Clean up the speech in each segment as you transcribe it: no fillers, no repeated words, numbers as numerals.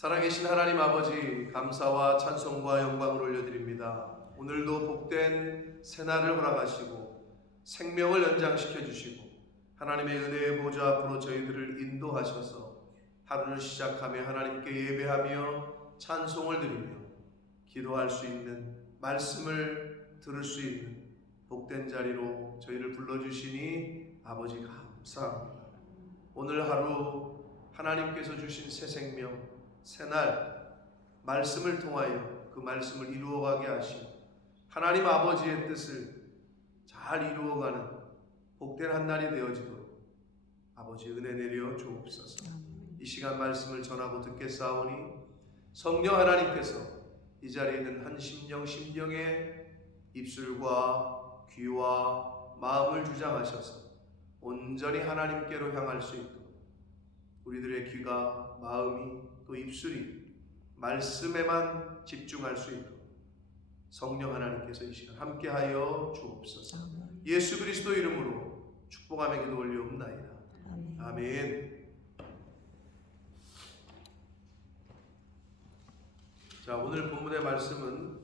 살아계신 하나님 아버지, 감사와 찬송과 영광을 올려드립니다. 오늘도 복된 새날을 허락하시고 생명을 연장시켜 주시고 하나님의 은혜의 보좌 앞으로 저희들을 인도하셔서 하루를 시작하며 하나님께 예배하며 찬송을 드리며 기도할 수 있는, 말씀을 들을 수 있는 복된 자리로 저희를 불러주시니 아버지 감사합니다. 오늘 하루 하나님께서 주신 새 생명, 새날 말씀을 통하여 그 말씀을 이루어가게 하시고 하나님 아버지의 뜻을 잘 이루어가는 복된 한날이 되어지도록 아버지 은혜 내려 주옵소서. 이 시간 말씀을 전하고 듣겠사오니 성령 하나님께서 이 자리에 있는 한 심령의 입술과 귀와 마음을 주장하셔서 온전히 하나님께로 향할 수 있도록 우리들의 귀가, 마음이, 또 입술이 말씀에만 집중할 수 있도록 성령 하나님께서 이 시간 함께하여 주옵소서. 예수 그리스도 이름으로 축복하며 기도 올리옵나이다. 아멘. 자, 오늘 본문의 말씀은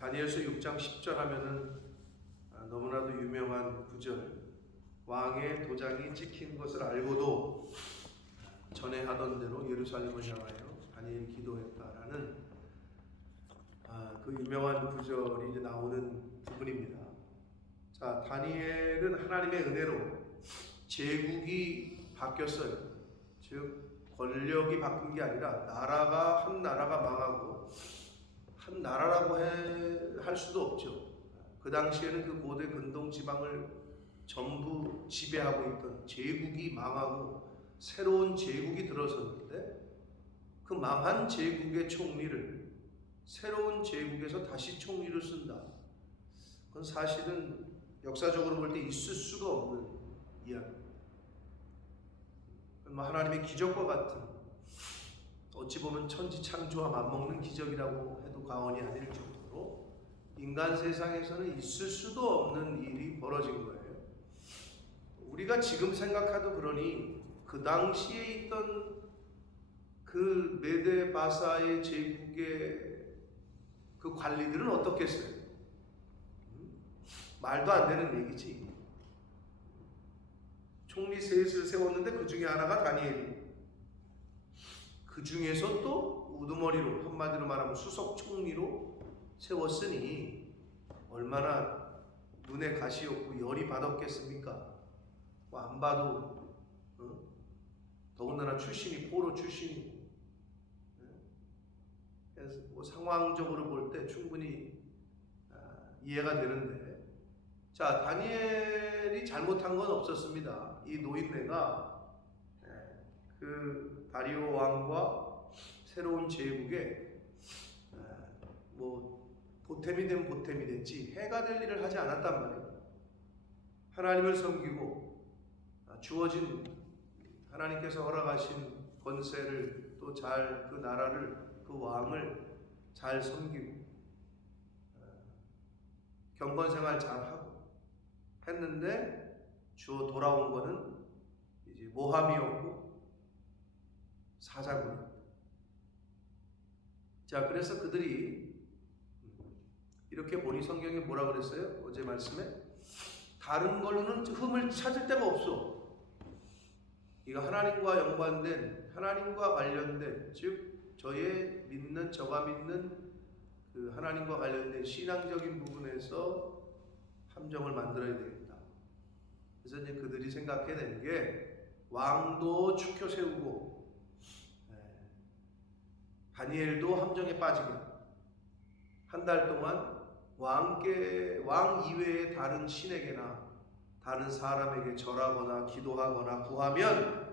다니엘서 6장 10절 하면은 너무나도 유명한 구절, 왕의 도장이 찍힌 것을 알고도 전에 하던 대로 예루살렘을 향하여 다니엘이 기도했다라는 그 유명한 구절이 이제 나오는 부분입니다. 자, 다니엘은 하나님의 은혜로 제국이 바뀌었어요. 즉 권력이 바뀐 게 아니라 한 나라가 망하고 한 나라라고 할 수도 없죠. 그 당시에는 그 고대 근동 지방을 전부 지배하고 있던 제국이 망하고 새로운 제국이 들어섰는데 그 망한 제국의 총리를 새로운 제국에서 다시 총리를 쓴다. 그건 사실은 역사적으로 볼 때 있을 수가 없는 이야기입니다. 하나님의 기적과 같은, 어찌 보면 천지창조와 맞먹는 기적이라고 해도 과언이 아닐 정도로 인간 세상에서는 있을 수도 없는 일이 벌어진 거예요. 우리가 지금 생각해도 그러니 그 당시에 있던 그 메데 바사의 제국의 그 관리들은 어떻겠어요? 말도 안 되는 얘기지. 총리 셋을 세웠는데 그 중에 하나가 다니엘이, 그 중에서 또 우두머리로, 한마디로 말하면 수석 총리로 세웠으니 얼마나 눈에 가시 없고 열이 받았겠습니까? 안 봐도 더군다나 출신이 포로 출신이, 그래서 상황적으로 볼 때 충분히 이해가 되는데, 자, 다니엘이 잘못한 건 없었습니다. 이 노인네가 그 다리오 왕과 새로운 제국에 보탬이 되면 보탬이 됐지 해가 될 일을 하지 않았단 말이에요. 하나님을 섬기고 주어진 하나님께서 허락하신 권세를 또 잘, 그 나라를, 그 왕을 잘 섬기고 경건생활 잘하고 했는데 주어 돌아온 거는 이제 모함이었고 사자군이었다. 자, 그래서 그들이 이렇게 보니 성경에 뭐라 그랬어요? 어제 말씀에 다른 걸로는 흠을 찾을 데가 없어. 이거 하나님과 연관된, 하나님과 관련된, 즉 저의 믿는, 저가 믿는 그 하나님과 관련된 신앙적인 부분에서 함정을 만들어야 되겠다. 그래서 이제 그들이 생각해낸 게 왕도 축혀 세우고 다니엘도 함정에 빠지게 한 달 동안 왕 이외의 다른 신에게나 다른 사람에게 절하거나 기도하거나 구하면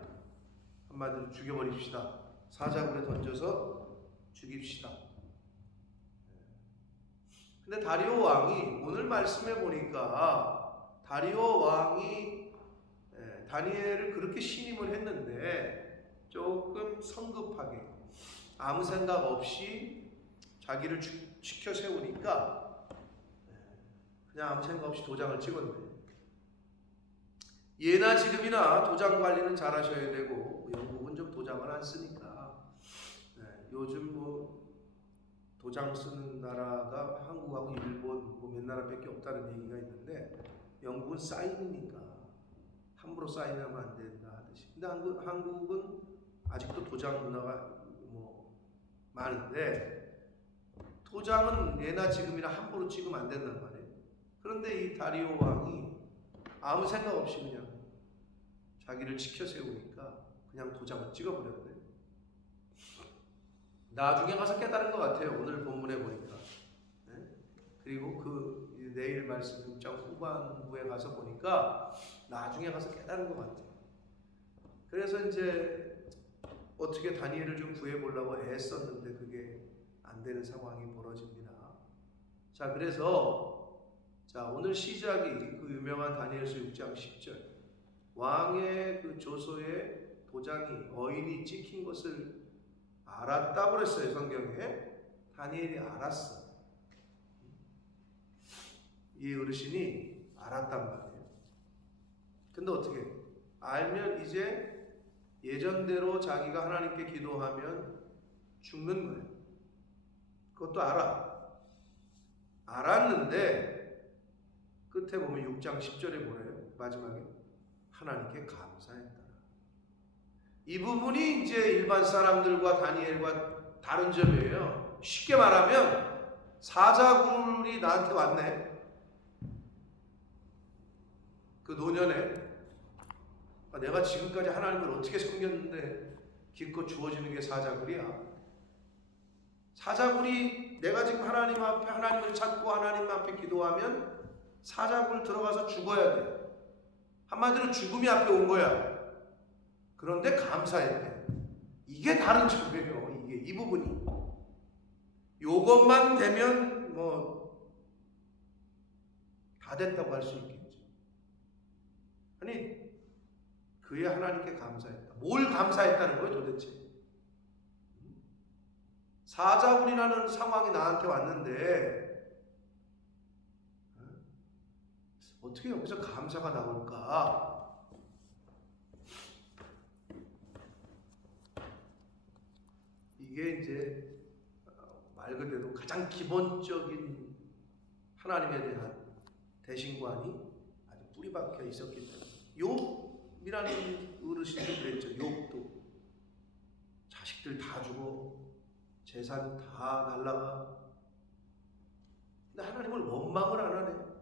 한마디로 죽여버립시다. 사자굴에 던져서 죽입시다. 근데 다리오 왕이 오늘 말씀해 보니까 다리오 왕이 다니엘을 그렇게 신임을 했는데 조금 성급하게 아무 생각 없이 자기를 지켜 세우니까 그냥 아무 생각 없이 도장을 찍었네. 예나 지금이나 도장 관리는 잘 하셔야 되고 영국은 좀 도장을 안 쓰니까 요즘 뭐 도장 쓰는 나라가 한국하고 일본 뭐 몇 나라밖에 없다는 얘기가 있는데 영국은 사인이니까 함부로 사인하면 안 된다 하듯이. 근데 한국은 아직도 도장 문화가 뭐 많은데 도장은 예나 지금이나 함부로 찍으면 안 된단 말이에요. 그런데 이 다리오 왕이 아무 생각 없이 그냥 자기를 지켜 세우니까 그냥 도장을 찍어버렸네. 나중에 가서 깨달은 것 같아요. 오늘 본문에 보니까. 네? 그리고 그 내일 말씀 6장 후반부에 가서 보니까 나중에 가서 깨달은 것 같아요. 그래서 이제 어떻게 다니엘을 좀 구해보려고 애썼는데 그게 안 되는 상황이 벌어집니다. 자, 그래서 자 오늘 시작이 그 유명한 다니엘서 6장 10절 왕의 그 조서에 도장이 어인이 찍힌 것을 알았다고 그랬어요. 성경에 다니엘이 알았어. 이 어르신이 알았단 말이에요. 근데 어떻게 알면 이제 예전대로 자기가 하나님께 기도하면 죽는 거예요. 그것도 알았는데 끝에 보면 6장 10절에 뭐래요? 마지막에 하나님께 감사했다. 이 부분이 이제 일반 사람들과 다니엘과 다른 점이에요. 쉽게 말하면 사자굴이 나한테 왔네. 그 노년에 내가 지금까지 하나님을 어떻게 섬겼는데 기껏 주어지는 게 사자굴이야. 사자굴이 내가 지금 하나님 앞에 하나님을 찾고 하나님 앞에 기도하면 사자굴 들어가서 죽어야 돼. 한마디로 죽음이 앞에 온 거야. 그런데 감사했대. 이게 다른 점이에요. 이게 이 부분이. 요것만 되면 뭐 다 됐다고 할 수 있겠죠. 아니 그의 하나님께 감사했다. 뭘 감사했다는 거예요 도대체? 사자굴이라는 상황이 나한테 왔는데 어떻게 여기서 감사가 나올까? 이게 이제 말 그대로 가장 기본적인 하나님에 대한 대신관이 아주 뿌리 박혀 있었기 때문에 욥이라는 어르신도 그랬죠. 욥도 자식들 다 죽어 재산 다 날라가. 근데 하나님을 원망을 안 하네.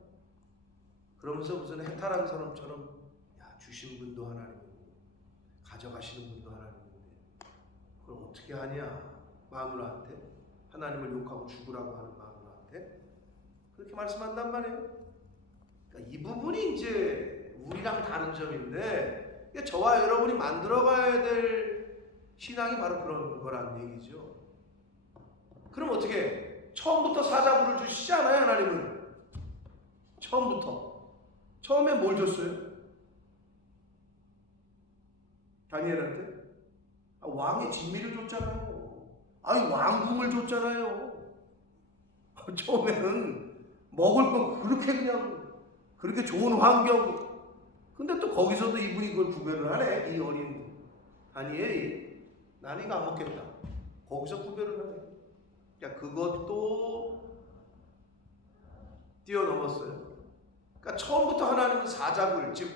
그러면서 무슨 해탈한 사람처럼 야 주신 분도 하나님이고 가져가시는 분도 하나님인데 그걸 어떻게 하냐. 마누라한테 하나님을 욕하고 죽으라고 하는 마누라한테 그렇게 말씀한단 말이에요. 그러니까 이 부분이 이제 우리랑 다른 점인데 저와 여러분이 만들어가야 될 신앙이 바로 그런 거란 얘기죠. 그럼 어떻게 처음부터 사자굴을 주시지 않아요? 하나님은 처음에 뭘 줬어요? 다니엘한테 왕의 진미를 줬잖아요. 아니 왕궁을 줬잖아요. 처음에는 먹을 거 그렇게 좋은 환경. 근데 또 거기서도 이분이 그걸 구별을 하네. 이 어린 다니엘이 나는 이거 안 먹겠다. 거기서 구별을 하네. 그러니까 그것도 뛰어넘었어요. 그러니까 처음부터 하나님은 사자굴, 즉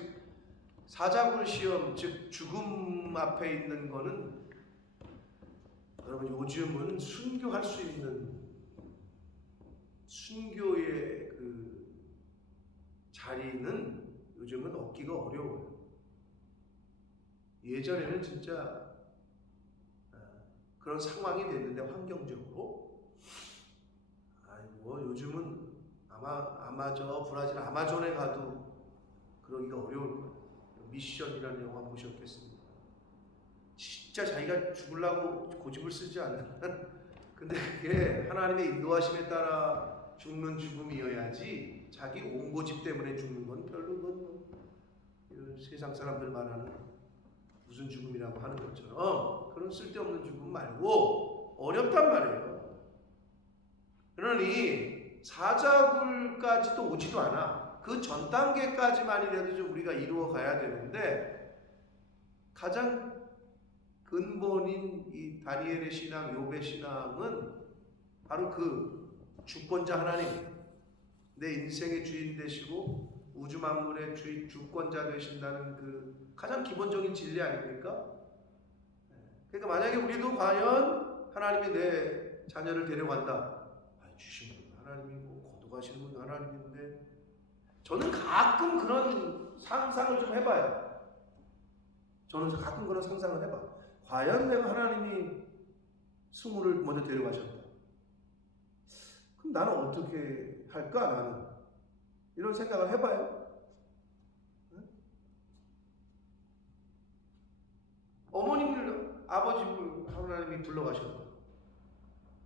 사자굴 시험, 즉 죽음 앞에 있는 거는 여러분 요즘은 순교할 수 있는 순교의 그 자리는 요즘은 얻기가 어려워요. 예전에는 진짜 그런 상황이 됐는데 환경적으로 요즘은 아마 저 브라질 아마존에 가도 그러기가 어려울 거예요. 미션이라는 영화 보셨겠습니까? 진짜 자기가 죽으려고 고집을 쓰지 않는 근데 그게 하나님의 인도하심에 따라 죽는 죽음이어야지 자기 옹고집 때문에 죽는 건 별로 세상 사람들 말하는 무슨 죽음이라고 하는 것처럼 그런 쓸데없는 죽음 말고 어렵단 말이에요. 그러니 사자굴까지도 오지도 않아. 그 전 단계까지만이라도 좀 우리가 이루어 가야 되는데 가장 근본인 이 다니엘의 신앙, 욥의 신앙은 바로 그 주권자 하나님, 내 인생의 주인 되시고 우주 만물의 주권자 되신다는 그 가장 기본적인 진리 아닙니까? 그러니까 만약에 우리도 과연 하나님이 내 자녀를 데려간다, 주신 분 하나님이고 거두가시는 분 하나님인데, 저는 가끔 그런 상상을 좀 해봐요. 저는 가끔 그런 상상을 해봐. 과연 내가 하나님이 스물을 먼저 데려가셨다. 그럼 나는 어떻게 할까? 나는 이런 생각을 해봐요. 어머님을, 아버지를 하나님이 불러가셨다.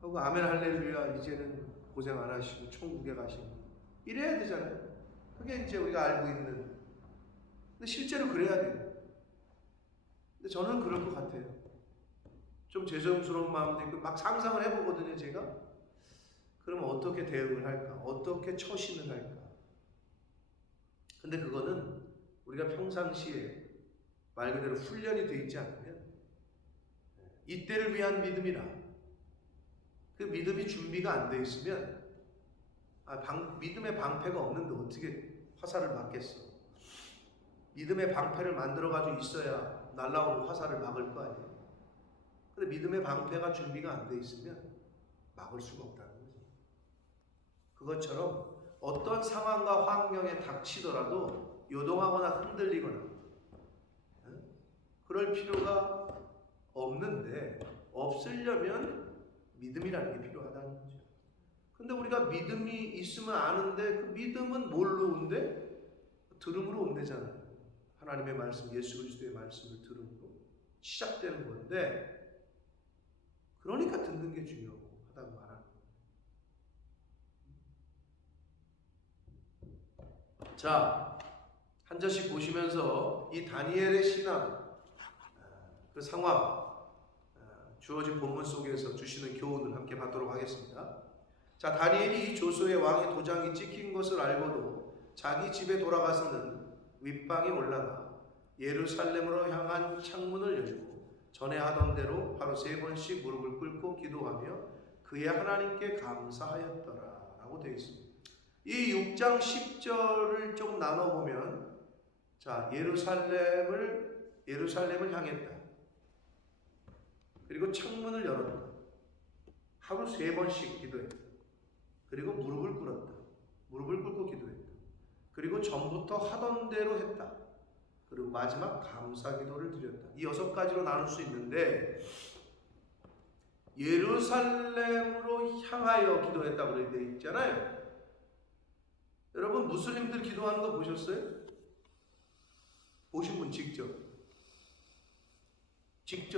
하고 아멘 할렐루야, 이제는 고생 안 하시고 천국에 가시고 이래야 되잖아요. 그게 이제 우리가 알고 있는. 근데 실제로 그래야 돼요. 근데 저는 그럴 것 같아요. 좀 죄송스러운 마음도 있고 막 상상을 해보거든요, 제가. 그러면 어떻게 대응을 할까? 어떻게 처신을 할까? 근데 그거는 우리가 평상시에 말 그대로 훈련이 돼 있지 않으면, 이때를 위한 믿음이라, 그 믿음이 준비가 안 돼 있으면, 믿음의 방패가 없는데 어떻게 화살을 맞겠어? 믿음의 방패를 만들어가지고 있어야 날라오는 화살을 막을 거 아니에요. 근데 믿음의 방패가 준비가 안 돼 있으면 막을 수가 없다는 거죠. 그것처럼 어떤 상황과 환경에 닥치더라도 요동하거나 흔들리거나 그럴 필요가 없는데, 없으려면 믿음이라는 게 필요하다는 거죠. 근데 우리가 믿음이 있으면 아는데, 그 믿음은 뭘로 온대? 들음으로 온대잖아요. 하나님의 말씀, 예수 그리스도의 말씀을 들음으로 시작되는 건데, 그러니까 듣는 게 중요하다고 말하는 거예요. 자, 한 절씩 보시면서 이 다니엘의 신앙, 그 상황, 주어진 본문 속에서 주시는 교훈을 함께 받도록 하겠습니다. 자, 다니엘이 조소의 왕의 도장이 찍힌 것을 알고도 자기 집에 돌아가서는 윗방에 올라가 예루살렘으로 향한 창문을 열고 전에 하던 대로 하루 3번씩 무릎을 꿇고 기도하며 그의 하나님께 감사하였더라 라고 되어 있습니다. 이 6장 10절을 좀 나눠보면, 자, 예루살렘을 향했다. 그리고 창문을 열었다. 하루 3번씩 기도했다. 그리고 무릎을 꿇었다. 무릎을 꿇고 기도했다. 그리고 전부터 하던 대로 했다. 그리고 마지막 감사 기도를 드렸다. 이 6가지로 나눌 수 있는데, 예루살렘으로 향하여 기도했다고 되어 있잖아요. 여러분, 무슬림들 기도하는 거 보셨어요? 보신 분 직접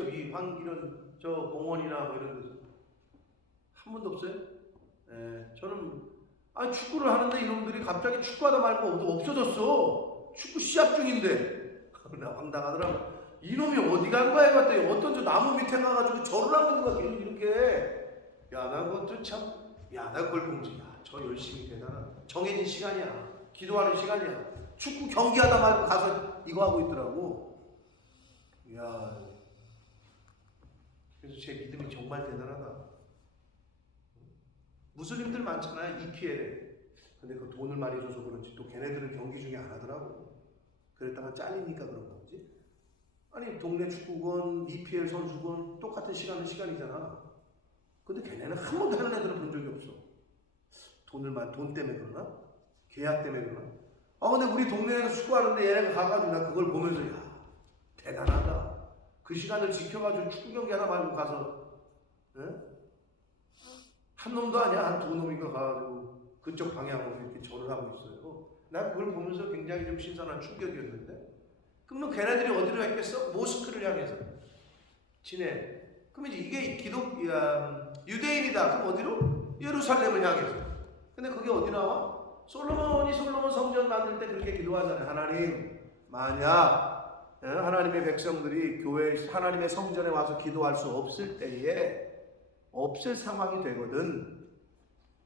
이런 저 공원이나 뭐 이런 데서 한 번도 없어요? 저는 축구를 하는데 이놈들이 갑자기 축구하다 말고 없어졌어. 축구 시합 중인데. 나 황당하더라고. 이놈이 어디 간 거야 했더니 어떤 저 나무 밑에 가가지고 절을 하는 거야, 계속 이렇게. 야, 나 그것도 참, 나 그걸 보면서, 저 열심히 대단하다. 정해진 시간이야. 기도하는 시간이야. 축구 경기하다 말고 가서 이거 하고 있더라고. 야, 그래서 제 믿음이 정말 대단하다. 무슬림들 많잖아요, EPL에. 근데 그 돈을 많이 줘서 그런지 또 걔네들은 경기 중에 안 하더라고. 그랬다가 잘리니까 그런 건지. 아니, 동네 축구건, EPL 선수건 똑같은 시간은 시간이잖아. 근데 걔네는 한 번도 하는 애들은 본 적이 없어. 돈 때문에 그러나? 계약 때문에 그러나? 근데 우리 동네에서 축구하는데 얘네가 가가지고 나 그걸 보면서, 대단하다. 그 시간을 지켜가지고 축구 경기 하나 말고 가서, 한 놈도 아니야. 한 2놈인가 가가지고 그쪽 방향으로 이렇게 절을 하고 있어요. 난 그걸 보면서 굉장히 좀 신선한 충격이었는데, 그러면 걔네들이 어디로 했겠어? 모스크를 향해서 지내. 그러면 이게 유대인이다. 그럼 어디로? 예루살렘을 향해서. 근데 그게 어디 나와? 솔로몬 성전 만들 때 그렇게 기도하잖아요. 하나님, 만약 하나님의 백성들이 교회 하나님의 성전에 와서 기도할 수 없을 때에, 없을 상황이 되거든,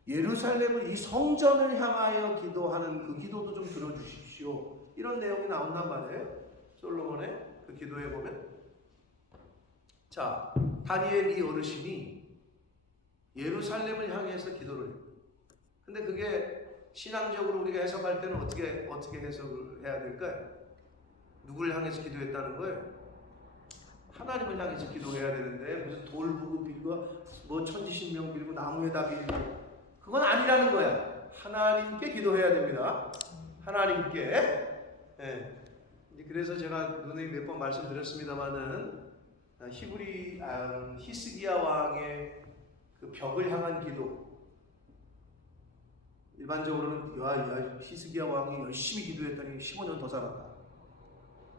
예루살렘을, 이 성전을 향하여 기도하는 그 기도도 좀 들어주십시오. 이런 내용이 나온단 말이에요. 솔로몬의 그 기도에 보면. 자, 다니엘 이 어르신이 예루살렘을 향해서 기도를 해요. 근데 그게 신앙적으로 우리가 해석할 때는 어떻게 해석을 해야 될까요? 누구를 향해서 기도했다는 거예요? 하나님을 향해서 기도해야 되는데 무슨 돌 부고 빌고 뭐 천지신명 빌고 나무에다 빌고 그건 아니라는 거야. 하나님께 기도해야 됩니다. 하나님께. 네. 그래서 제가 눈에 몇 번 말씀드렸습니다만은 히스기야 왕의 그 벽을 향한 기도. 일반적으로는 히스기야 왕이 열심히 기도했더니 15년 더 살았다.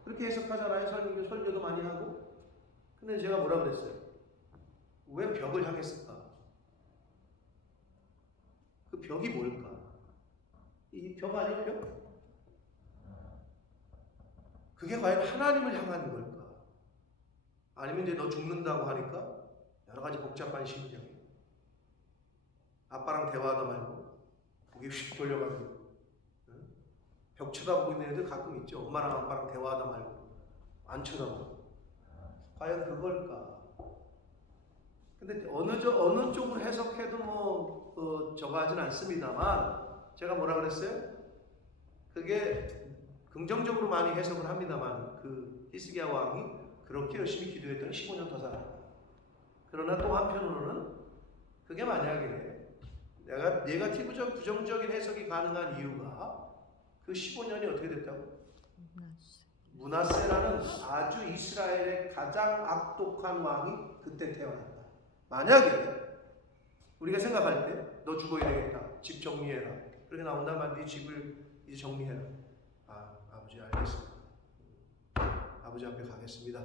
그렇게 해석하잖아요. 설교도 많이 하고. 근데 제가 뭐라 그랬어요? 왜 벽을 향했을까? 그 벽이 뭘까? 이 벽 아니에요? 벽? 그게 과연 하나님을 향한 걸까? 아니면 이제 너 죽는다고 하니까 여러 가지 복잡한 심정이. 아빠랑 대화하다 말고 고개 휙 돌려가지고 벽 쳐다보고 있는 애들 가끔 있죠. 엄마랑 아빠랑 대화하다 말고 안 쳐다보고. 과연 그걸까? 근데 어느 쪽으로 해석해도 저거 하진 않습니다만 제가 뭐라 그랬어요? 그게 긍정적으로 많이 해석을 합니다만 그 히스기야 왕이 그렇게 열심히 기도했더니 15년 더 살았다. 그러나 또 한편으로는 그게 만약에 네거티브적 부정적인 해석이 가능한 이유가 그 15년이 어떻게 됐다고? 므낫세라는 아주 이스라엘의 가장 악독한 왕이 그때 태어났다. 만약에 우리가 생각할 때 너 죽어야 되겠다. 집 정리해라. 그렇게 나온다면 네 집을 이제 정리해라. 아버지 알겠습니다. 아버지 앞에 가겠습니다.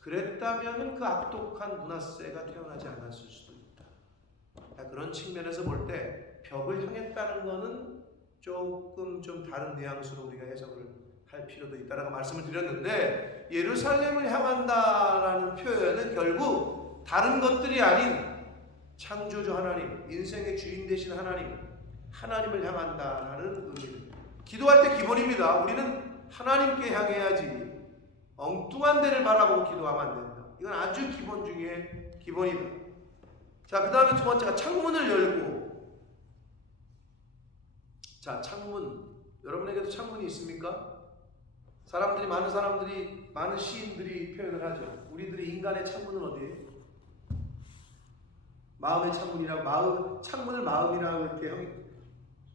그랬다면 그 악독한 므낫세가 태어나지 않았을 수도 있다. 그런 측면에서 볼 때 벽을 향했다는 것은 조금 좀 다른 뉘앙스로 우리가 해석을 할 필요도 있다라고 말씀을 드렸는데 예루살렘을 향한다라는 표현은 결국 다른 것들이 아닌 창조주 하나님, 인생의 주인 되신 하나님을 향한다라는 의미입니다. 기도할 때 기본입니다. 우리는 하나님께 향해야지 엉뚱한 데를 바라보고 기도하면 안 된다. 이건 아주 기본 중에 기본이다. 자, 그 다음에 두 번째가 창문을 열고. 자, 창문. 여러분에게도 창문이 있습니까? 많은 시인들이 표현을 하죠. 우리들의 인간의 창문은 어디예요? 마음의 창문이라고, 창문을 마음이라고 이렇게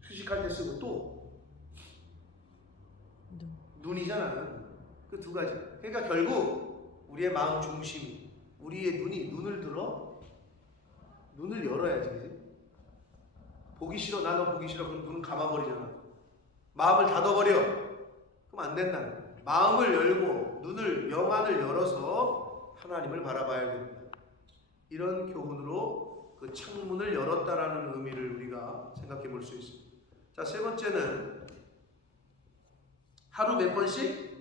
표식할 때 쓰고 또 눈이잖아요. 그 두 가지. 그러니까 결국 우리의 마음 중심이, 우리의 눈을 열어야지, 그지? 보기 싫어, 나 너 보기 싫어. 그럼 눈을 감아버리잖아. 마음을 닫아버려. 그럼 안 된다는 거야. 마음을 열고 영안을 열어서 하나님을 바라봐야 됩니다. 이런 교훈으로 그 창문을 열었다라는 의미를 우리가 생각해 볼 수 있습니다. 자, 세 번째는 하루 몇 번씩?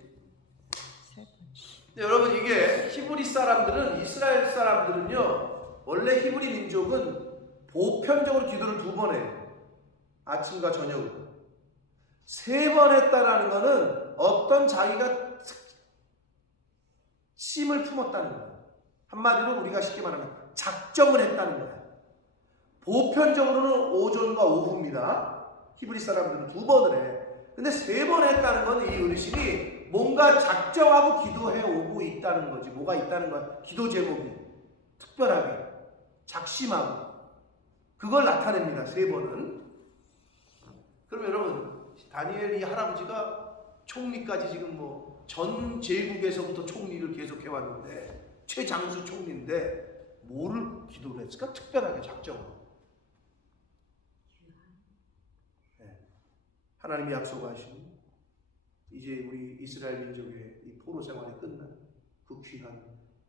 여러분, 이게 히브리 사람들은, 이스라엘 사람들은요, 원래 히브리 민족은 보편적으로 기도를 2번 해요. 아침과 저녁으로. 3번 했다라는 것은 어떤 자기가 심을 품었다는 거예요. 한마디로 우리가 쉽게 말하면 작정을 했다는 거예요. 보편적으로는 오전과 오후입니다. 히브리 사람들은 2번을 해. 근데 3번 했다는 건 이 어르신이 뭔가 작정하고 기도해 오고 있다는 거지. 뭐가 있다는 거야? 기도 제목이 특별하게 작심하고 그걸 나타냅니다. 3번은. 그럼 여러분, 다니엘 이 할아버지가 총리까지 지금 전 제국에서부터 총리를 계속해 왔는데 최장수 총리인데 뭐를 기도를 했을까? 특별하게 작정으로. 하나님이 약속하신 이제 우리 이스라엘 민족의 이 포로 생활이 끝난 그 귀한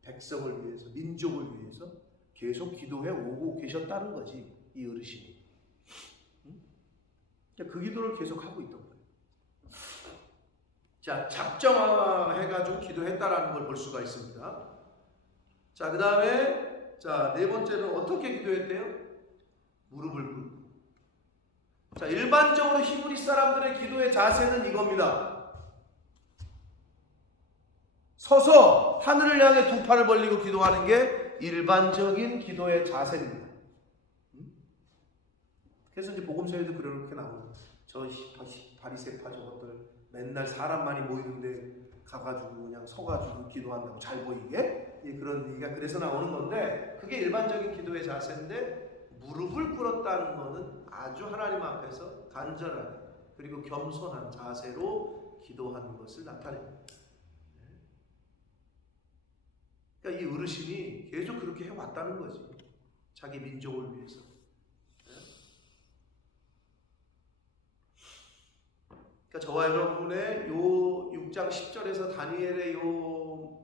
백성을 위해서, 민족을 위해서 계속 기도해 오고 계셨다는 거지, 이 어르신이. 그 기도를 계속 하고 있던 거예요. 자, 작정해가지고 기도했다라는 걸 볼 수가 있습니다. 자, 그 다음에 네 번째는 어떻게 기도했대요? 무릎을 꿇고. 자, 일반적으로 히브리 사람들의 기도의 자세는 이겁니다. 서서 하늘을 향해 두 팔을 벌리고 기도하는 게 일반적인 기도의 자세입니다. 그래서 이제 복음서에도 그렇게 나오고, 저 바리새파 저것들 맨날 사람 많이 모이는데 가가지고 그냥 서가지고 기도한다고 잘 보이게, 그런 얘기가 그래서 나오는 건데, 그게 일반적인 기도의 자세인데, 무릎을 꿇었다는 것은 아주 하나님 앞에서 간절한 그리고 겸손한 자세로 기도하는 것을 나타냅니다. 그러니까 이 어르신이 계속 그렇게 해왔다는 거지, 자기 민족을 위해서. 그러니까 저와 여러분의 요 6장 10절에서 다니엘의 요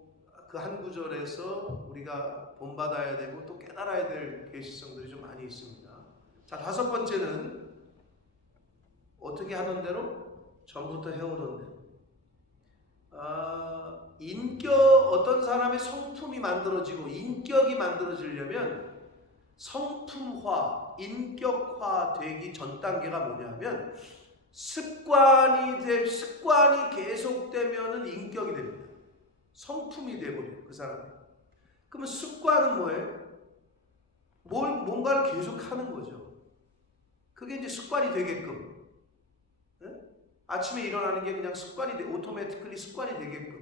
그 한 구절에서 우리가 본받아야 되고 또 깨달아야 될 계시성들이 좀 많이 있습니다. 자, 다섯 번째는 어떻게 하던 대로? 전부터 해오던 대로. 어떤 사람의 성품이 만들어지고 인격이 만들어지려면 성품화, 인격화 되기 전 단계가 뭐냐면 습관이 계속되면은 인격이 됩니다. 성품이 돼버려요, 그 사람이. 그러면 습관은 뭐예요? 뭔가를 계속 하는 거죠. 그게 이제 습관이 되게끔. 네? 아침에 일어나는 게 그냥 습관이 돼, 오토매티클리 습관이 되게끔.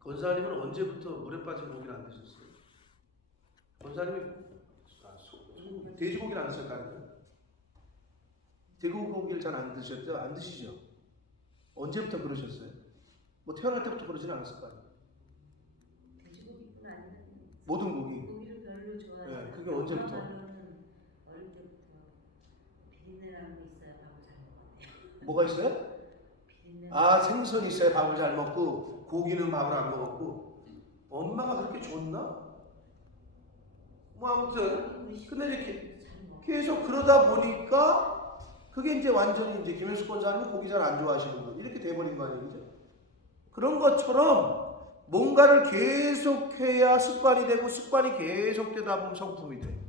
권사님은 언제부터 물에 빠진 고기를 안 드셨어요? 권사님이 돼지고기를 안 드셨다니까요? 돼지고기를 잘 안 드셨죠? 안 드시죠? 언제부터 그러셨어요? 뭐 태어날 때부터 그러지는 않았을 거 아니에요? 돼지고기뿐 아니라 모든 고기. 고기를 별로 좋아해요. 네, 그게 언제부터? 어릴 때부터 비린내라는 게 있어야 밥을 잘 먹었대요. 뭐가 있어요? 비린내. 생선이 있어야 밥을 잘 먹고 고기는 밥을 안 먹었고. 엄마가 그렇게 줬나? 뭐 아무튼 근데 이렇게 계속 그러다 보니까 그게 이제 완전히 이제 김현숙 권사님은 고기 잘 안 좋아하시는 거 이렇게 돼버린 거 아니죠? 그런 것처럼 뭔가를 계속해야 습관이 되고 습관이 계속되다 보면 성품이 돼.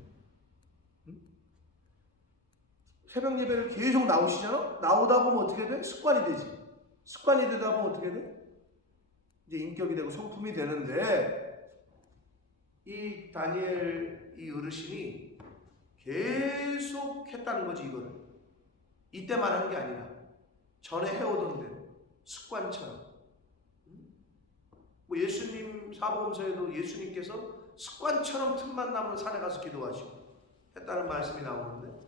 새벽 예배를 계속 나오시잖아? 나오다 보면 어떻게 돼? 습관이 되지. 습관이 되다 보면 어떻게 돼? 이제 인격이 되고 성품이 되는데, 이 다니엘 이 어르신이 계속 했다는 거지, 이거를. 이때만 한 게 아니라 전에 해오던 대로 습관처럼. 뭐 예수님 사복음서에도 예수님께서 습관처럼 틈만 나면 산에 가서 기도하시고 했다는 말씀이 나오는데,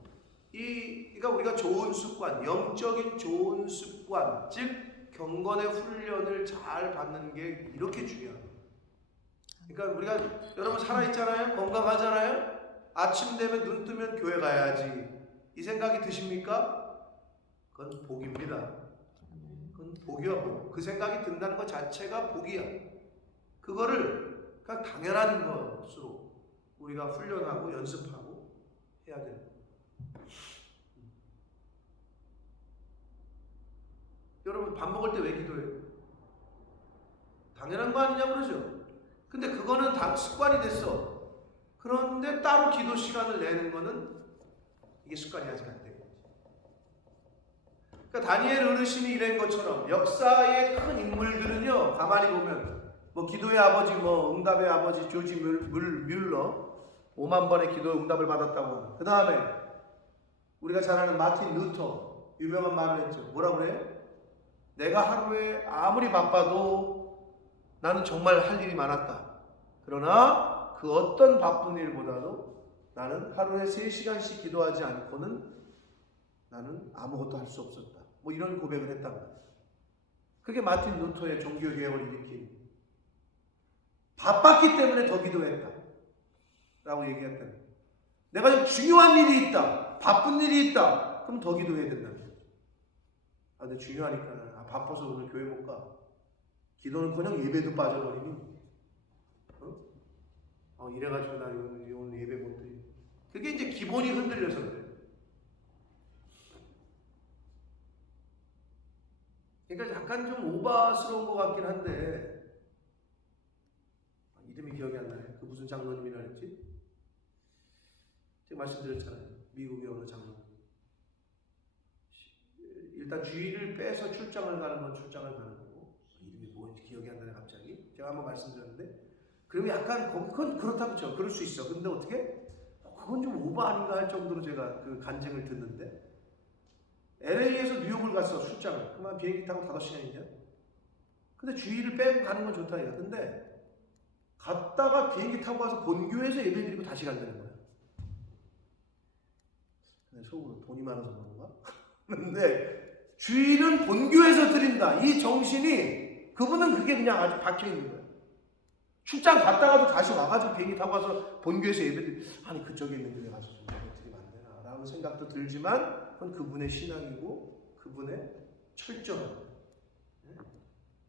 그러니까 우리가 좋은 습관, 영적인 좋은 습관, 즉 경건의 훈련을 잘 받는 게 이렇게 중요합니다. 그러니까 우리가 여러분 살아있잖아요? 건강하잖아요? 아침 되면 눈 뜨면 교회 가야지 이 생각이 드십니까? 그건 복입니다. 그건 복이야, 복. 그 생각이 든다는 것 자체가 복이야. 그거를 그냥 당연한 것으로 우리가 훈련하고 연습하고 해야 됩니다. 여러분 밥 먹을 때 왜 기도해요? 당연한 거 아니냐고 그러죠. 근데 그거는 다 습관이 됐어. 그런데 따로 기도 시간을 내는 거는 이게 습관이 아직 안 된 거지. 그러니까 다니엘 어르신이 이런 것처럼 역사의 큰 인물들은요, 가만히 보면 뭐 기도의 아버지, 뭐 응답의 아버지 조지 뮬러 5만 번의 기도 응답을 받았다고 하는. 그 다음에 우리가 잘 아는 마틴 루터 유명한 말을 했죠. 뭐라고 그래요? 내가 하루에 아무리 바빠도 나는 정말 할 일이 많았다. 그러나 그 어떤 바쁜 일보다도 나는 하루에 3시간씩 기도하지 않고는 나는 아무것도 할 수 없었다. 뭐 이런 고백을 했단 말이에요. 그게 마틴 루터의 종교개혁을 일으킨, 바빴기 때문에 더 기도했다 라고 얘기했다. 내가 좀 중요한 일이 있다, 바쁜 일이 있다, 그럼 더 기도해야 된다. 근데 중요하니까 바빠서 오늘 교회 못 가. 기도는커녕 예배도 빠져버리니 이래가지고 나 오늘 예배 못 드리. 그게 이제 기본이 흔들려서 그래. 그러니까 약간 좀 오바스러운 것 같긴 한데, 이름이 기억이 안 나요. 그 무슨 장로님이라 했지? 제가 말씀드렸잖아요. 미국의 어느 장로. 일단 주의를 빼서 출장을 가는 건 출장을 가는 거고, 이름이 뭔지 기억이 안 나네 갑자기. 제가 한번 말씀드렸는데, 그러면 약간 그건 그렇다고 쳐. 그럴 수 있어. 근데 어떻게? 그건 좀 오버 아닌가 할 정도로 제가 그 간증을 듣는데, LA에서 뉴욕을 갔어 출장을. 그만 비행기 타고 5시간이냐? 근데 주의를 빼고 가는 건 좋다 이거. 근데 갔다가 비행기 타고 가서 본교에서 예배 드리고 다시 간다는 거야. 근데 속으로 돈이 많아서 그런가? 근데 주일은 본교에서 드린다. 이 정신이 그분은 그게 그냥 아주 박혀 있는 거야. 출장 갔다가도 다시 와가지고 비행기 타고 가서 본교에서 예배 아니 그쪽에 있는 교회 가서 좀 예배 드리면 안 되나 라는 생각도 들지만 그건 그분의 신앙이고 그분의 철저한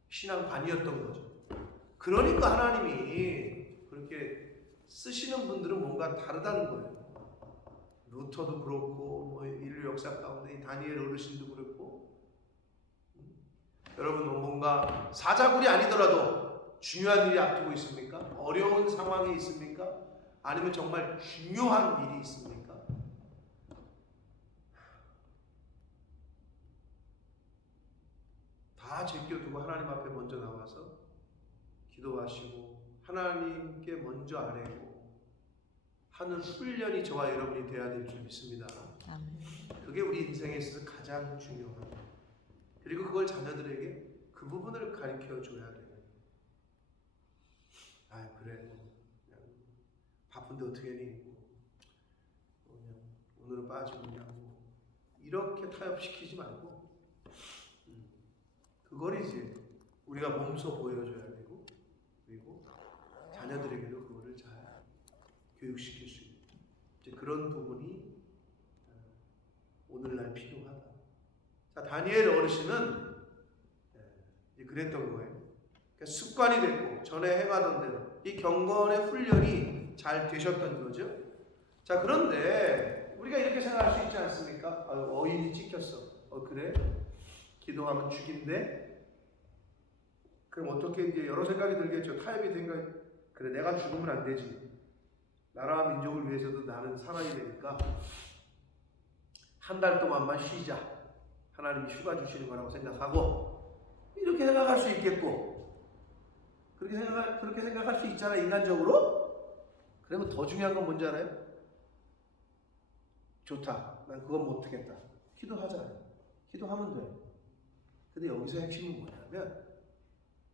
신앙관이었던 거죠. 그러니까 하나님이 그렇게 쓰시는 분들은 뭔가 다르다는 거예요. 루터도 그렇고 뭐 인류 역사 가운데 다니엘 어르신도 그렇고 여러분 뭔가 사자굴이 아니더라도 중요한 일이 앞두고 있습니까? 어려운 상황이 있습니까? 아니면 정말 중요한 일이 있습니까? 다 제껴두고 하나님 앞에 먼저 나와서 기도하시고 하나님께 먼저 아뢰고 하는 훈련이 저와 여러분이 돼야 될 줄 믿습니다. 그게 우리 인생에 있어서 가장 중요합니다. 그리고 그걸 자녀들에게 그 부분을 가르쳐 줘야 돼요. 아 그래 그냥 바쁜데 어떻게 했니? 그냥 오늘은 빠지고 그냥 이렇게 타협시키지 말고 그걸 이제 우리가 몸소 보여줘야 되고 그리고 자녀들에게도 그거를 잘 교육시킬 수 있는 이제 그런 부분이 오늘날 필요하다. 자 다니엘 어르신은 그랬던 거예요. 그러니까 습관이 됐고 전에 행하던 대로 이 경건의 훈련이 잘 되셨던 거죠. 자 그런데 우리가 이렇게 생각할 수 있지 않습니까? 어인이 찍혔어. 그래? 기도하면 죽인데? 그럼 어떻게 이제 여러 생각이 들겠죠. 타협이 된 거. 그래 내가 죽으면 안 되지. 나라와 민족을 위해서도 나는 살아야 되니까 한 달 동안만 쉬자. 하나님이 휴가 주시는 거라고 생각하고 이렇게 생각할 수 있겠고 그렇게 생각할 수 있잖아 인간적으로. 그러면 더 중요한 건 뭔지 알아요? 좋다. 난 그건 못하겠다. 기도하자. 기도하면 돼. 근데 여기서 핵심은 뭐냐면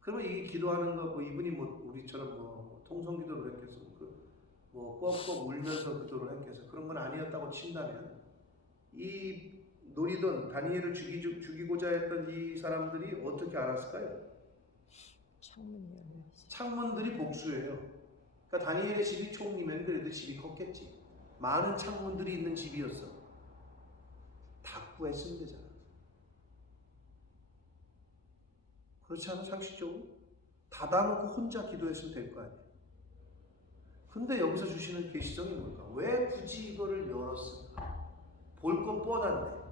그러면 이 기도하는 거 뭐 이분이 뭐 우리처럼 뭐 통성기도를 했겠어. 뭐 꼭꼭 울면서 기도를 했겠어. 그런 건 아니었다고 친다면 이 노리던 다니엘을 죽이고자 했던 이 사람들이 어떻게 알았을까요? 창문들이 복수예요. 그러니까 다니엘의 집이 총리면 그래도 집이 컸겠지. 많은 창문들이 있는 집이었어. 닫고 했으면 되잖아. 그렇지 않아? 상식적으로? 닫아놓고 혼자 기도했으면 될 거 아니야. 근데 여기서 주시는 계시성이 뭘까? 왜 굳이 이거를 열었을까? 볼 건 뻔한데.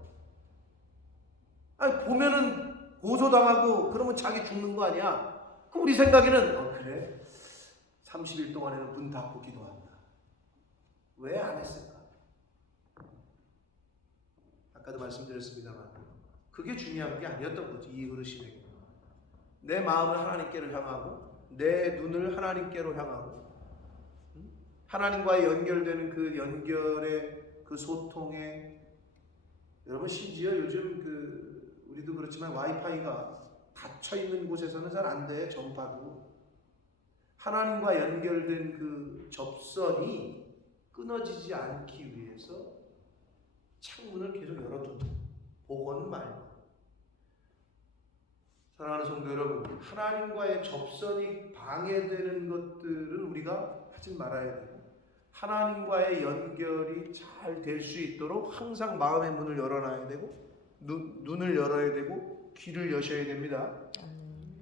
아니 보면은 고소당하고 그러면 자기 죽는 거 아니야? 그럼 우리 생각에는 그래? 30일 동안에는 문 닫고 기도한다. 왜 안 했을까? 아까도 말씀드렸습니다만 그게 중요한 게 아니었던 거지. 이 어르신에게 내 마음을 하나님께로 향하고 내 눈을 하나님께로 향하고 하나님과의 연결되는 그 연결의 그 소통에 여러분 심지어 요즘 우리도 그렇지만 와이파이가 닫혀 있는 곳에서는 잘 안 돼. 전파도 하나님과 연결된 그 접선이 끊어지지 않기 위해서 창문을 계속 열어둔다. 보고는 말고. 사랑하는 성도 여러분, 하나님과의 접선이 방해되는 것들은 우리가 하지 말아야 돼요. 하나님과의 연결이 잘 될 수 있도록 항상 마음의 문을 열어놔야 되고 눈을 열어야 되고 귀를 여셔야 됩니다.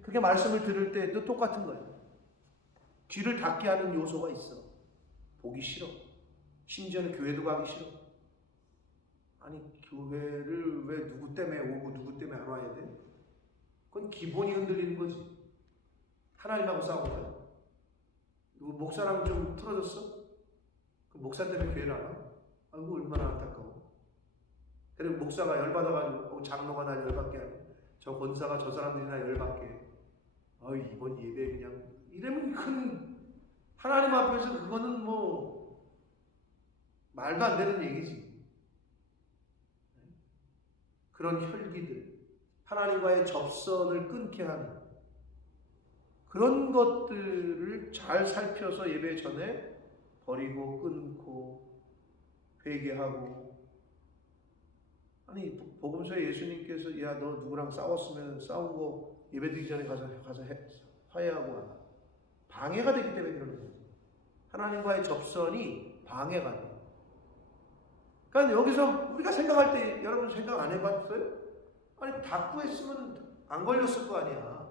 그게 말씀을 들을 때도 똑같은 거예요. 귀를 닫게 하는 요소가 있어. 보기 싫어. 심지어는 교회도 가기 싫어. 아니 교회를 왜 누구 때문에 오고 누구 때문에 안 와야 돼? 그건 기본이 흔들리는 거지. 하나님하고 싸운 거야. 누구 목사랑 좀 틀어졌어? 그 목사 때문에 교회를 안 와? 아이고 얼마나 안타까워. 그리고 목사가 열받아가지고 장로가 날 열받게 하고 저 권사가 저 사람들이나 열받게 해. 이번 예배 그냥 이러면 큰 하나님 앞에서 그거는 뭐 말도 안 되는 얘기지. 그런 혈기들, 하나님과의 접선을 끊게 하는 그런 것들을 잘 살펴서 예배 전에 버리고 끊고 회개하고. 아니 복음서에 예수님께서 야 너 누구랑 싸웠으면 싸운 거 예배드리기 전에 가서 화해하고 와. 방해가 되기 때문에 그러는 거예요. 하나님과의 접선이 방해가 돼요. 그러니까 여기서 우리가 생각할 때 여러분 생각 안 해봤어요? 아니 다 구했으면 안 걸렸을 거 아니야.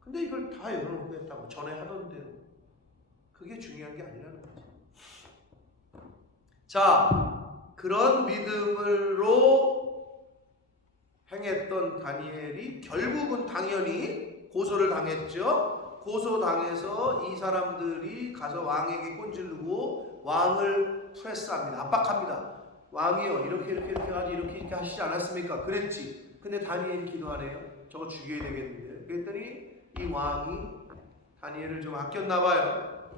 근데 이걸 다 열어놓고 했다고 전에 하던 대로. 그게 중요한 게 아니라는 거죠. 자, 그런 믿음으로 행했던 다니엘이 결국은 당연히 고소를 당했죠. 고소당해서 이 사람들이 가서 왕에게 꼰질르고 왕을 프레스합니다. 압박합니다. 왕이요 이렇게 하시지 않았습니까? 그랬지. 근데 다니엘이 기도하네요. 저거 죽여야 되겠는데. 그랬더니 이 왕이 다니엘을 좀 아꼈나 봐요.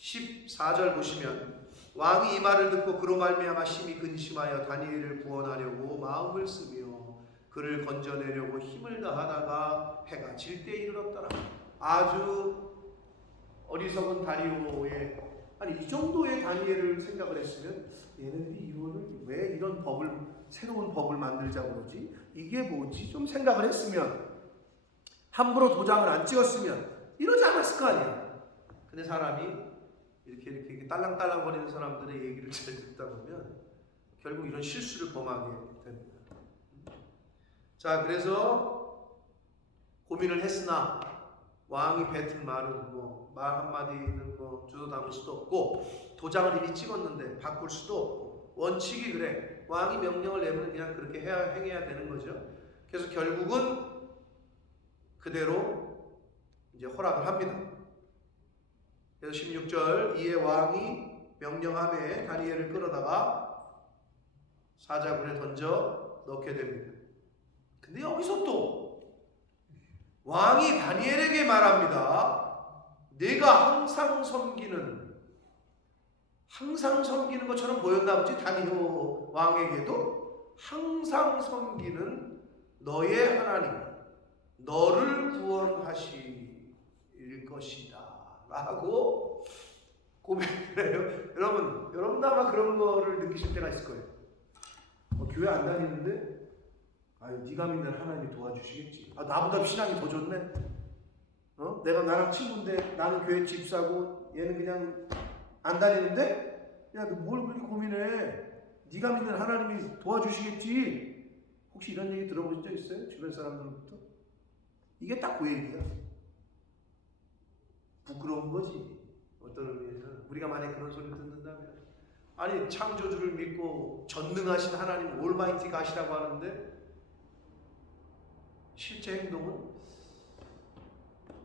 14절 보시면 왕이 이 말을 듣고 그로 말미암아 심히 근심하여 다니엘을 구원하려고 마음을 쓰며 그를 건져내려고 힘을 다하다가 해가 질 때에 이르렀더라. 아주 어리석은 다리오의 아니 이 정도의 다니엘을 생각을 했으면 얘네들이 이거를 왜 이런 새로운 법을 만들자고 그러지? 이게 뭐지? 좀 생각을 했으면 함부로 도장을 안 찍었으면 이러지 않았을 거 아니야. 근데 사람이 이렇게 딸랑딸랑거리는 사람들의 얘기를 잘 듣다 보면 결국 이런 실수를 범하게 됩니다. 자, 그래서 고민을 했으나 왕이 뱉은 말은 말 한마디는 주워 담을 수도 없고 도장을 이미 찍었는데 바꿀 수도 없고 원칙이 그래. 왕이 명령을 내면 그냥 그렇게 행해야 되는 거죠. 그래서 결국은 그대로 이제 허락을 합니다. 그래서 16절 이에 왕이 명령하에 다니엘을 끌어다가 사자굴에 던져 넣게 됩니다. 근데 여기서 또 왕이 다니엘에게 말합니다. 내가 항상 섬기는 것처럼 보였나 보지. 다니엘 왕에게도 항상 섬기는 너의 하나님 너를 구원하실 것이다 라고 고백을 해요. 여러분도 아마 그런 거를 느끼실 때가 있을 거예요. 교회 안 다니는데 네가 믿는 하나님이 도와주시겠지. 나보다 신앙이 더 좋네. 내가 나랑 친구인데 나는 교회 집사고 얘는 그냥 안 다니는데 야 너 뭘 그렇게 고민해. 네가 믿는 하나님이 도와주시겠지. 혹시 이런 얘기 들어보신 적 있어요? 주변 사람들부터? 이게 딱 그 얘기야. 부끄러운 거지. 어떤 의미에서는 우리가 만약 그런 소리를 듣는다면 아니 창조주를 믿고 전능하신 하나님 올마이티 가시라고 하는데 실제 행동은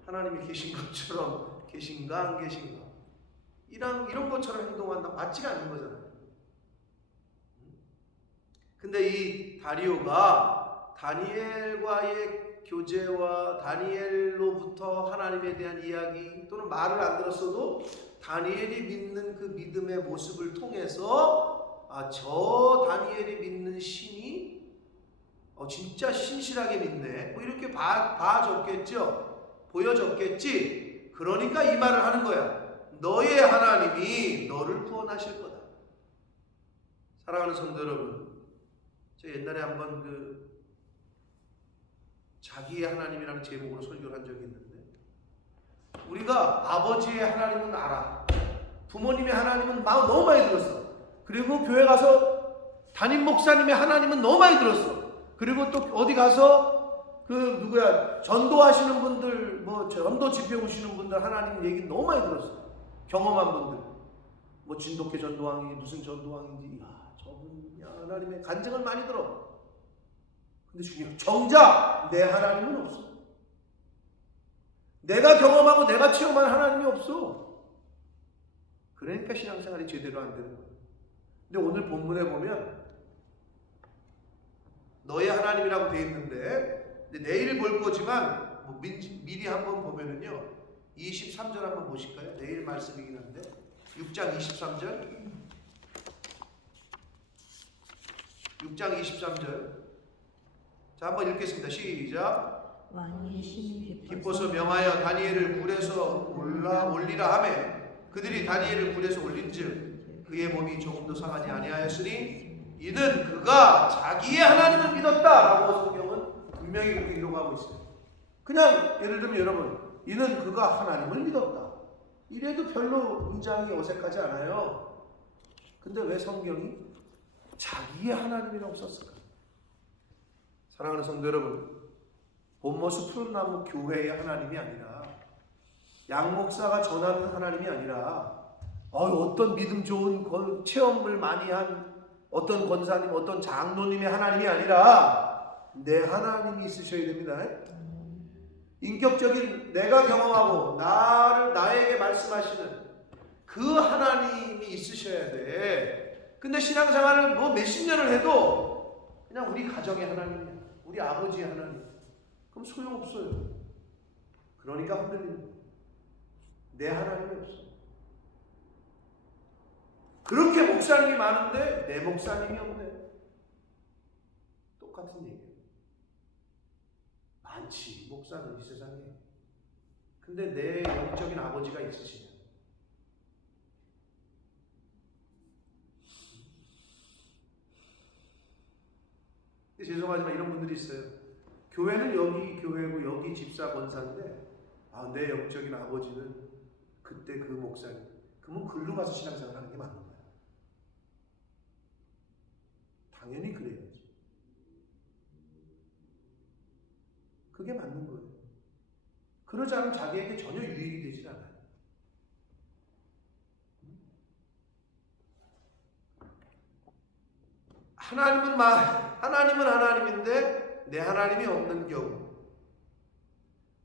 하나님이 계신 것처럼 계신가 안 계신가 이런 것처럼 행동한다 맞지가 않는 거잖아요. 근데 이 다리오가 다니엘과의 교제와 다니엘로부터 하나님에 대한 이야기 또는 말을 안 들었어도 다니엘이 믿는 그 믿음의 모습을 통해서 저 다니엘이 믿는 신이 진짜 신실하게 믿네 이렇게 봐줬겠죠. 보여줬겠지. 그러니까 이 말을 하는 거야. 너의 하나님이 너를 구원하실 거다. 사랑하는 성도 여러분, 저 옛날에 한번 자기의 하나님이라는 제목으로 설교를 한 적이 있는데 우리가 아버지의 하나님은 알아. 부모님의 하나님은 너무 많이 들었어. 그리고 교회 가서 담임 목사님의 하나님은 너무 많이 들었어. 그리고 또 어디 가서 전도하시는 분들 전도 집회 오시는 분들 하나님 얘기 너무 많이 들었어. 경험한 분들 진돗개 전도왕이 무슨 전도왕인지 저분 하나님의 간증을 많이 들어. 근데 중요한 정작 내 하나님은 없어. 내가 경험하고 내가 체험한 하나님이 없어. 그러니까 신앙생활이 제대로 안 되는 거예요. 근데 오늘 본문에 보면 너의 하나님이라고 되어 있는데, 근데 내일 볼 거지만 뭐 미리 한번 보면은요, 23절 한번 보실까요? 내일 말씀이긴 한데 6장 23절, 6장 23절. 자, 한번 읽겠습니다. 시작. 왕이 심히 기뻐서 명하여 다니엘을 굴에서 올리라 하매 그들이 다니엘을 굴에서 올린즉 그의 몸이 조금도 상하지 아니하였으니 이는 그가 자기의 하나님을 믿었다라고 성경은 분명히 그렇게 기록하고 있어요. 그냥 예를 들면 여러분, 이는 그가 하나님을 믿었다, 이래도 별로 문장이 어색하지 않아요. 근데 왜 성경이 자기의 하나님이라고 썼을까? 사랑하는 성도 여러분, 본모습 푸른나무 교회의 하나님이 아니라, 양 목사가 전하는 하나님이 아니라, 어떤 믿음 좋은 체험을 많이 한 어떤 권사님, 어떤 장로님의 하나님이 아니라 내 하나님이 있으셔야 됩니다. 인격적인 내가 경험하고 나에게 말씀하시는 그 하나님이 있으셔야 돼. 근데 신앙생활을 뭐 몇십 년을 해도 그냥 우리 가정의 하나님이야, 우리 아버지의 하나님, 그럼 소용없어요. 그러니까 흔들리는 거예요. 내 하나님이 없어. 그렇게 목사님이 많은데 내 목사님이 없네. 똑같은 얘기예요. 많지, 목사는 이 세상에. 근데 내 영적인 아버지가 있으시냐? 죄송하지만 이런 분들이 있어요. 교회는 여기 교회고 여기 집사 권사인데 내 영적인 아버지는 그때 그 목사님. 그러면 글로 가서 신앙생활 하는 게 맞는 거야. 당연히 그래야지. 그게 맞는 거예요. 그러지 않으면 자기에게 전혀 유익이 되질 않아요. 하나님은 하나님인데 내 하나님이 없는 경우,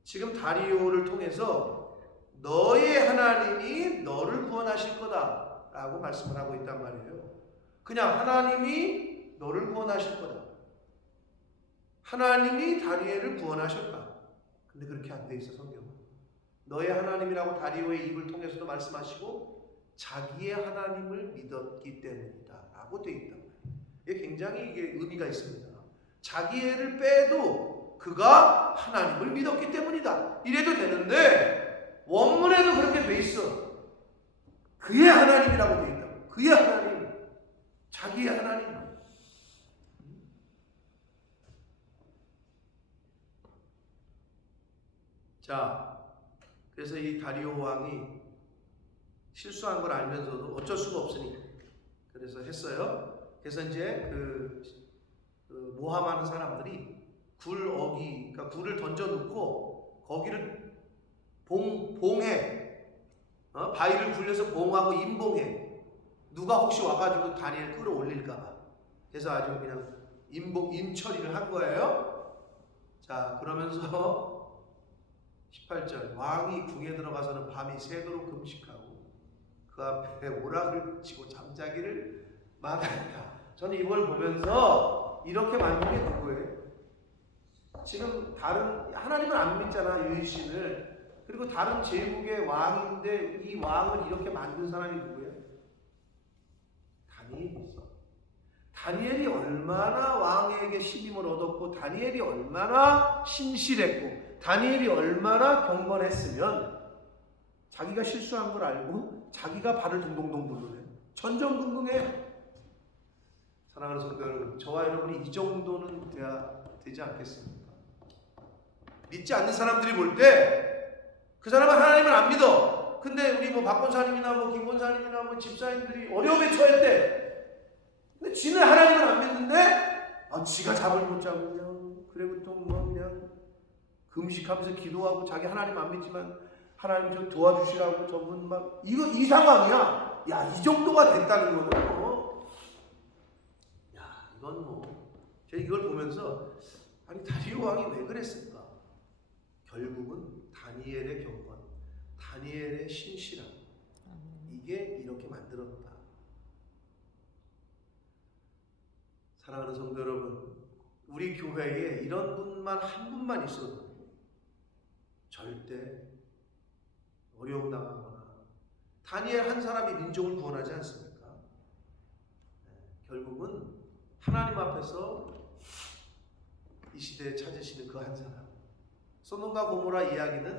지금 다리오를 통해서 너의 하나님이 너를 구원하실 거다 라고 말씀을 하고 있단 말이에요. 그냥 하나님이 너를 구원하실 거다, 하나님이 다니엘을 구원하셨다. 근데 그렇게 안 돼 있어 성경은. 너의 하나님이라고 다리오의 입을 통해서도 말씀하시고 자기의 하나님을 믿었기 때문이다 라고 돼 있단 말이에요. 이게 굉장히 의미가 있습니다. 자기애를 빼도 그가 하나님을 믿었기 때문이다 이래도 되는데, 원문에도 그렇게 돼 있어. 그의 하나님이라고 돼 있다고. 그의 하나님, 자기의 하나님. 자, 그래서 이 다리오 왕이 실수한 걸 알면서도 어쩔 수가 없으니 그래서 했어요. 그래서 이제 모함하는 사람들이 그러니까 굴을 던져놓고 거기를 봉해, 바위를 굴려서 봉하고 임봉해. 누가 혹시 와가지고 다니엘 끌어올릴까봐. 그래서 아주 그냥 임처리를 한 거예요. 자, 그러면서 18절, 왕이 궁에 들어가서는 밤이 새도록 금식하고 그 앞에 오락을 치고 잠자기를 마다했다. 저는 이걸 보면서 이렇게 만든 게 누구예요? 지금 다른 하나님을 안 믿잖아, 유일신을. 그리고 다른 제국의 왕인데 이 왕을 이렇게 만든 사람이 누구예요? 다니엘이 있어. 다니엘이 얼마나 왕에게 신임을 얻었고, 다니엘이 얼마나 신실했고, 다니엘이 얼마나 경건했으면 자기가 실수한 걸 알고 자기가 발을 동동동 굴르네. 전전긍긍해. 사랑하는 성도 여러분, 저와 여러분이 이 정도는 돼야 되지 않겠습니까? 믿지 않는 사람들이 볼 때 그 사람은 하나님을 안 믿어. 근데 우리 박 권사님이나 김 권사님이나 집사님들이 어려움에 처했대. 근데 지는 하나님을 안 믿는데 지가 잠을 못 자고 그리고 또 그냥 금식하면서 기도하고 자기 하나님 안 믿지만 하나님 좀 도와주시라고 저분 이거 이 상황이야. 야, 이 정도가 됐다는 거는 이건 제가 이걸 보면서 다리오 왕이 왜 그랬을까? 결국은 다니엘의 경건, 다니엘의 신실함, 이게 이렇게 만들었다. 사랑하는 성도 여러분, 우리 교회에 이런 분만 한 분만 있어도 절대 어려움 당하거나 다니엘 한 사람이 민족을 구원하지 않습니까? 결국은 하나님 앞에서 이 시대에 찾으시는 그 한 사람. 소돔과 고모라 이야기는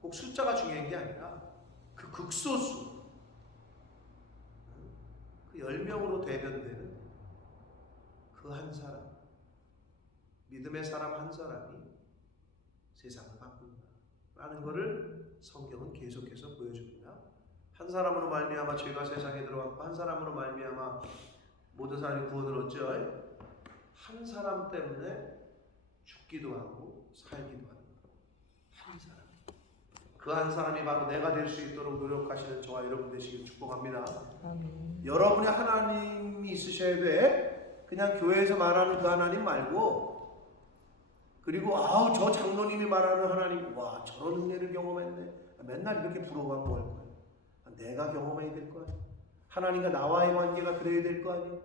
꼭 숫자가 중요한 게 아니라 그 극소수, 그 10명으로 대변되는 그 한 사람, 믿음의 사람 한 사람이 세상을 바꾼다라는 것을 성경은 계속해서 보여줍니다. 한 사람으로 말미암아 죄가 세상에 들어왔고 한 사람으로 말미암아 모든 사람이 구원을 얻죠. 한 사람 때문에 죽기도 하고 살기도 하는 한 사람. 그 한 사람이 바로 내가 될 수 있도록 노력하시는 저와 여러분 되시길 축복합니다. 아멘. 여러분의 하나님이 있으셔야 돼. 그냥 교회에서 말하는 그 하나님 말고, 그리고 아우 저 장로님이 말하는 하나님, 와 저런 은혜를 경험했네. 맨날 이렇게 부러워하고 할 거야. 내가 경험해야 될 거 아니야. 하나님과 나와의 관계가 그래야 될 거 아니야.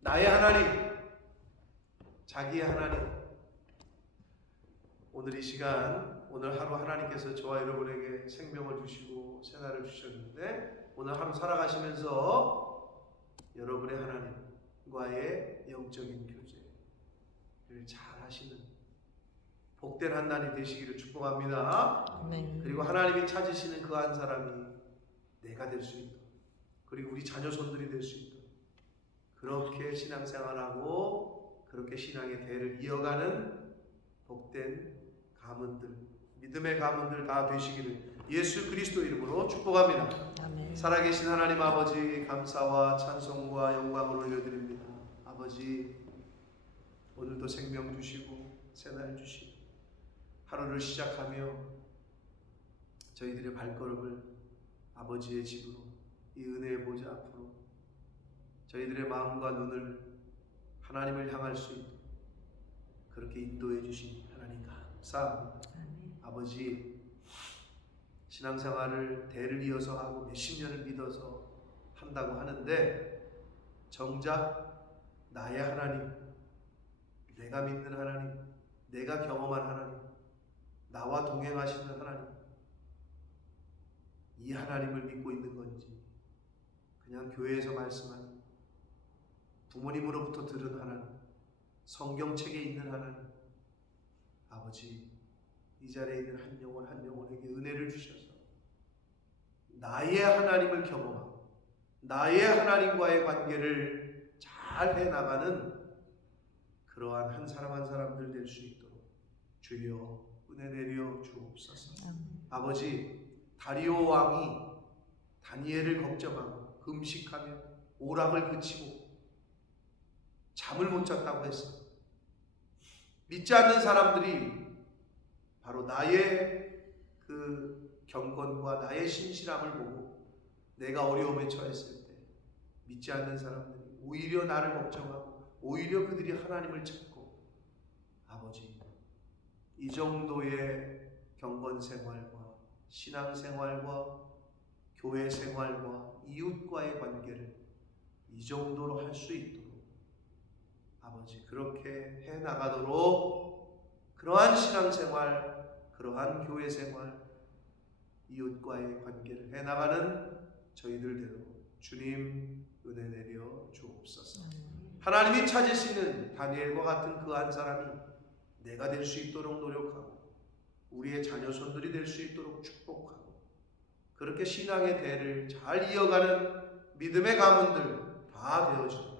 나의 하나님, 자기의 하나님. 오늘 이 시간, 오늘 하루 하나님께서 저와 여러분에게 생명을 주시고 새날을 주셨는데, 오늘 하루 살아가시면서 여러분의 하나님과의 영적인 교제를 잘 하시는 복된 한 날이 되시기를 축복합니다. 아멘. 그리고 하나님이 찾으시는 그 한 사람이 내가 될 수 있도록, 그리고 우리 자녀손들이 될 수 있도록 그렇게 신앙생활하고 그렇게 신앙의 대를 이어가는 복된 가문들, 믿음의 가문들 다 되시기를 예수 그리스도 이름으로 축복합니다. 아멘. 살아계신 하나님 아버지, 감사와 찬송과 영광을 올려드립니다. 아버지, 오늘도 생명 주시고 새날 주시고 하루를 시작하며 저희들의 발걸음을 아버지의 집으로, 이 은혜의 보좌 앞으로 저희들의 마음과 눈을 하나님을 향할 수 있도록 그렇게 인도해 주신 하나님 감사합니다. 아버지, 신앙생활을 대를 이어서 하고 몇십 년을 믿어서 한다고 하는데 정작 나의 하나님, 내가 믿는 하나님, 내가 경험한 하나님, 나와 동행하시는 하나님, 이 하나님을 믿고 있는 건지 그냥 교회에서 말씀하는 부모님으로부터 들은 하나님, 성경책에 있는 하나님, 아버지, 이 자리에 있는 한 영혼 한 영혼에게 은혜를 주셔서 나의 하나님을 경험하고 나의 하나님과의 관계를 잘 해나가는 그러한 한 사람 한 사람들 될 수 있도록 주여 은혜 내려 주옵소서. 아버지, 다리오 왕이 다니엘을 걱정하고 금식하며 오락을 그치고 잠을 못 잤다고 했어. 믿지 않는 사람들이 바로 나의 그 경건과 나의 신실함을 보고 내가 어려움에 처했을 때 믿지 않는 사람들이 오히려 나를 걱정하고 오히려 그들이 하나님을 찾고, 아버지, 이 정도의 경건 생활과 신앙 생활과 교회 생활과 이웃과의 관계를 이 정도로 할 수 있도록 아버지 그렇게 해 나가도록 그러한 신앙 생활, 그러한 교회 생활, 이웃과의 관계를 해 나가는 저희들대로 주님 은혜 내려 주옵소서. 하나님이 찾으시는 다니엘과 같은 그 한 사람이 내가 될 수 있도록 노력하고 우리의 자녀손들이 될 수 있도록 축복하고 그렇게 신앙의 대를 잘 이어가는 믿음의 가문들 다 되어지도록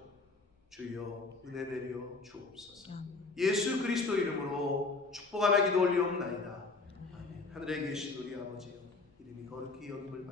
주여 은혜 내려 주옵소서. 예수 그리스도 이름으로 축복하며 기도 올리옵나이다. 하늘에 계신 우리 아버지여, 이름이 거룩히 여김을 받으시옵소서.